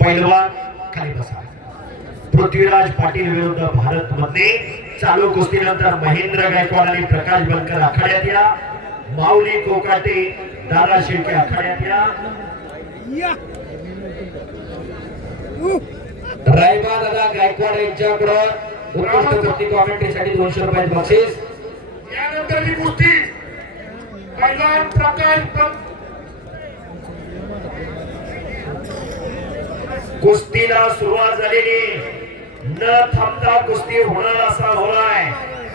पैलवान खाली बसा. पृथ्वीराज पाटील विरुद्ध भारत मध्ये चालू कुस्तीनंतर महेंद्र गायकवाड आणि प्रकाश बनकर आखाड्यात या. माऊली कोकाटे दादा शेळके आखाड्यात या. रायबा दादा गायकवाड यांच्याकडे उत्कृष्ट कुस्ती कॉमेंट्रीसाठी 200 रुपये बक्षीस. यानंतर ही कुस्ती पैलवान प्रकाश कुस्तीला सुरुवात झालेली न थांबता कुस्ती होणार असा होलाय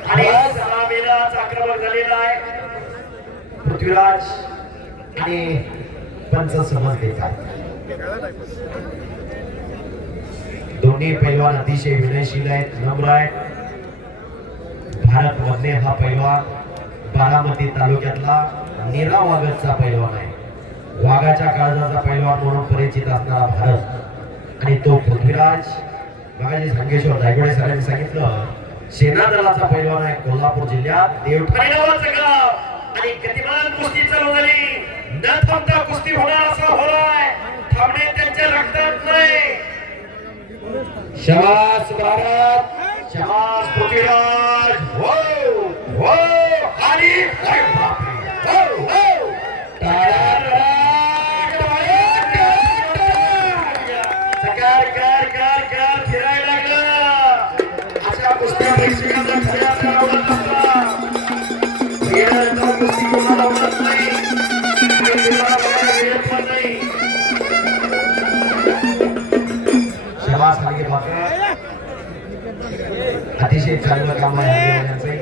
आणि सलामीला आक्रमक झालेला आहे. पृथ्वीराज आणि पंच समज देतात. दोन्ही पैलवान अतिशय विनयशील आहेत, नम्र आहेत. भारत मधले हा पैलवान बारामती तालुक्यातला नीरा वागतचा पैलवान आहे. वाघाच्या काळजाचा पैलवान म्हणून परिचित असणारा भारत आणि तो पृथ्वीराज बघाजी संगेश्वर दायगोडे सरांनी सांगितलं सेना दलाचा पैलवान आहे. कोल्हापूर जिल्ह्यात देवठाणे नावाचं गाव आणि गतिमान कुस्ती चालू झाली. न थांबता कुस्ती होणार असा होलाय. थांबणे त्यांच्या रक्तात नाही. शाबास भारत, शाबास पृथ्वीराज. हो हो आणि हो हो टाळ्या सकार कर कर कर फिरायला लागलं. अशा कुस्त्या प्रेक्षकांना खऱ्या अर्थानं आवडत असतात. खेळाचा कुस्ती कोणाला आवडत नाही आणि कोणाला बघायला मिळत पण नाही. शाबास हलगे पात्र, अतिशय चांगलं काम आहे.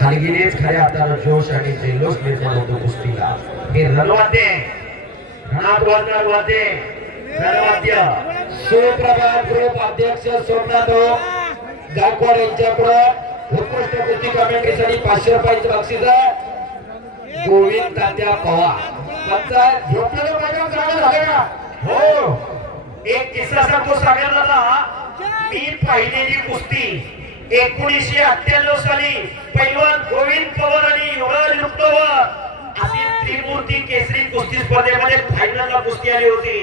हलगीनेच खऱ्या अर्थानं जोश आणि जल्लोष निर्माण होतो कुस्तीला. हे रणवाद्य रणात वाजणार वाद्य रणवाद्य. सुप्रभात ग्रुप अध्यक्ष सोमनाथ गायकवाड यांच्याकडे उत्कृष्ट कुस्ती कमेंट्रीसाठी 500 रुपयाचं बक्षीस आहे. गोविंद तात्या पवार पंचायत झोपलेलं मैदान चांगलं झालं का? हो. एक किस्सा सांगतो सगळ्यांना. मी पाहिलेली कुस्ती 1998 साली पैलवान गोविंद पवार आणि युवराज रुक्तवर अशी त्रिमूर्ती केसरी कुस्ती स्पर्धेमध्ये फायनलला कुस्ती आली होती.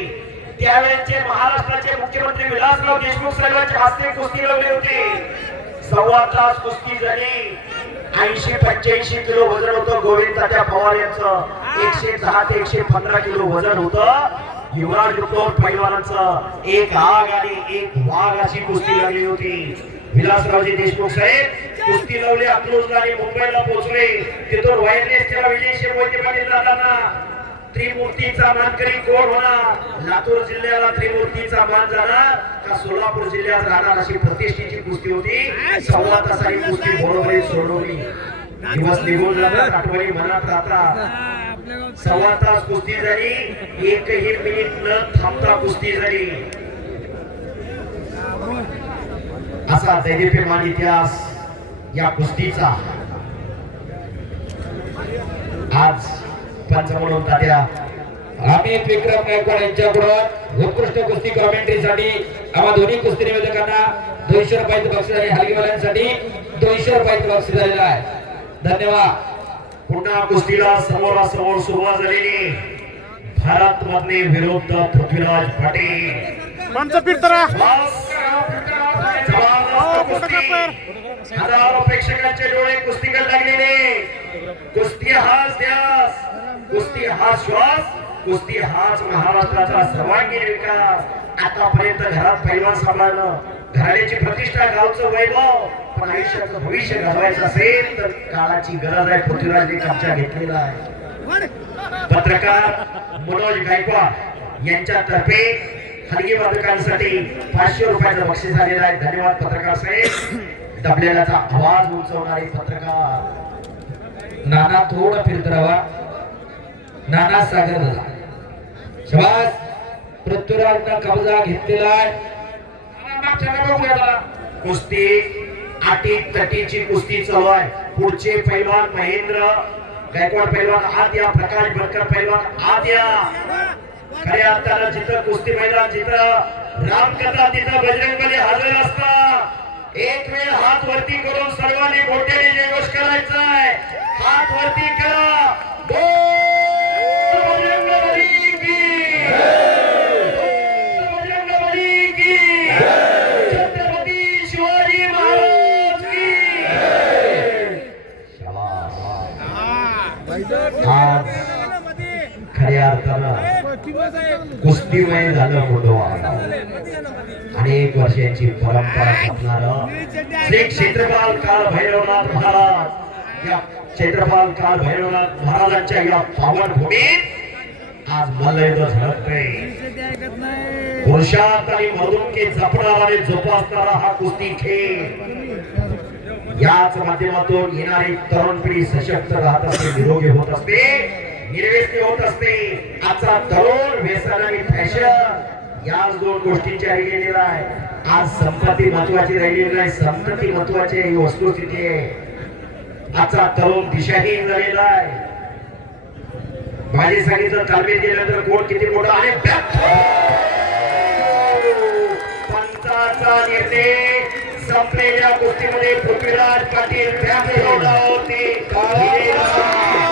त्यावेळेचे महाराष्ट्राचे मुख्यमंत्री विलासराव देशमुख साहेबांच्या हस्ते कुस्ती लावली होती. 1.25 तास कुस्ती झाली. 80-85 किलो वजन होतं गोविंद तात्या पवार यांचं. 110 ते 115 किलो वजन होतं युवराज रुक्तवर पैलवानांचं. एक आग आणि एक वाघ अशी कुस्ती लागली होती. विलासरावजी देशमुख साहेब कुस्ती लावली अकलूजला आणि मुंबईला पोहोचले. तिथून वायरलेस त्याला विजयशील मोहिते पाटील दादांना त्रिमूर्तीचा मानकरी कोण होणार, लातूर जिल्ह्याला त्रिमूर्तीचा मान जाणार का सोलापूर जिल्ह्यात राहणार अशी प्रतिष्ठेची कुस्ती होती. 1.25 तासाची कुस्ती बरोबरी सोडवली. दिवस निघून जातात, आठवणी मनात राहतात. 1.25 तास कुस्ती झाली. एकही मिनिट न थांबता कुस्ती झाली. असा दैदिप्यमान इतिहास या कुस्तीचा. आज पंच म्हणून तात्या अमित विक्रम गायकवाड यांच्याकडून उत्कृष्ट कुस्ती कॉमेंट्रीसाठी आम्हा दोन्ही कुस्ती निवेदकांना 200 रुपयाचं बक्षीस आणि हलगीवाल्यांसाठी 200 रुपयाचं बक्षीस झालेलं आहे. धन्यवाद. पुन्हा कुस्तीला समोरासमोर सुरुवात झालेली. भारत मधले विरुद्ध पृथ्वीराज पाटील. पंच फिरतरा हजारो प्रेक्षकांचे डोळे कुस्तीकडे लागलेले. कुस्ती हाच ध्यास, कुस्ती हा श्वास, कुस्ती हाच महाराष्ट्राचा सर्वांगीण विकास. आतापर्यंत घरात पैलवान सांभाळणं, घराण्याची प्रतिष्ठा, गावचं वैभव, पण आयुष्याचं भविष्य घडवायचं असेल तर काळाची गरज आहे. पृथ्वीराजने कब्जा घेतलेला आहे. पत्रकार मनोज गायकवाड यांच्यातर्फे हलगी वादकांसाठी 500 रुपयाचं बक्षीस आलेलं आहे. धन्यवाद पत्रकार साहेब. दबलेल्याचा आवाज उंचवणारे पत्रकार नाना थोडं फिरत राहा. नाना सागर दादा शाबास. पृथ्वीराजनं कब्जा घेतलेला आहे. कुस्ती आटी तटीची कुस्ती चालू आहे. पुढचे पैलवान महेंद्र गायकवाड पैलवान आत या. प्रकाश बनकर पैलवान आत या. खऱ्या अर्थानं जिथं कुस्ती मैदान, जिथं रामकथा, तिथं बजरंगबली हजर असतात. एक वेळ हात वरती करून सर्वांनी मोठ्याने जयघोष करायचा आहे. हात वरती करा. बोल बजरंगबली की जय. कुस्तीमय झालं गोंधळा. अनेक वर्षांची परंपरा जपणारं श्री क्षेत्रपाल काल भैरवनाथ महाराज, या क्षेत्रपाल काल भैरवनाथ महाराजांच्या या पावन भूमीत आज मल्लयुद्ध झळकतंय. पुरुषार्थ आणि मर्दुमकी जपणारा आणि जोपासणारा हा कुस्ती खेळ. याच माध्यमातून येणारी तरुण पिढी सशक्त राहत असते, निरोगी होत असते, निर्व्यसनी होत असते. आजचा तरुण व्यसन आणि फॅशन याच दोन गोष्टींची राहिलेला आहे. आज संपत्ती महत्वाची राहिलेली नाही, संतती महत्वाची ही वस्तुस्थिती आहे. आजचा तरुण दिशाहीन झालेला आहे. माझे सांगितलं तालमीत गेलं तर कोण किती मोठा आणि पंचाचा निर्णय संपलेल्या गोष्टीमध्ये पृथ्वीराज पाटील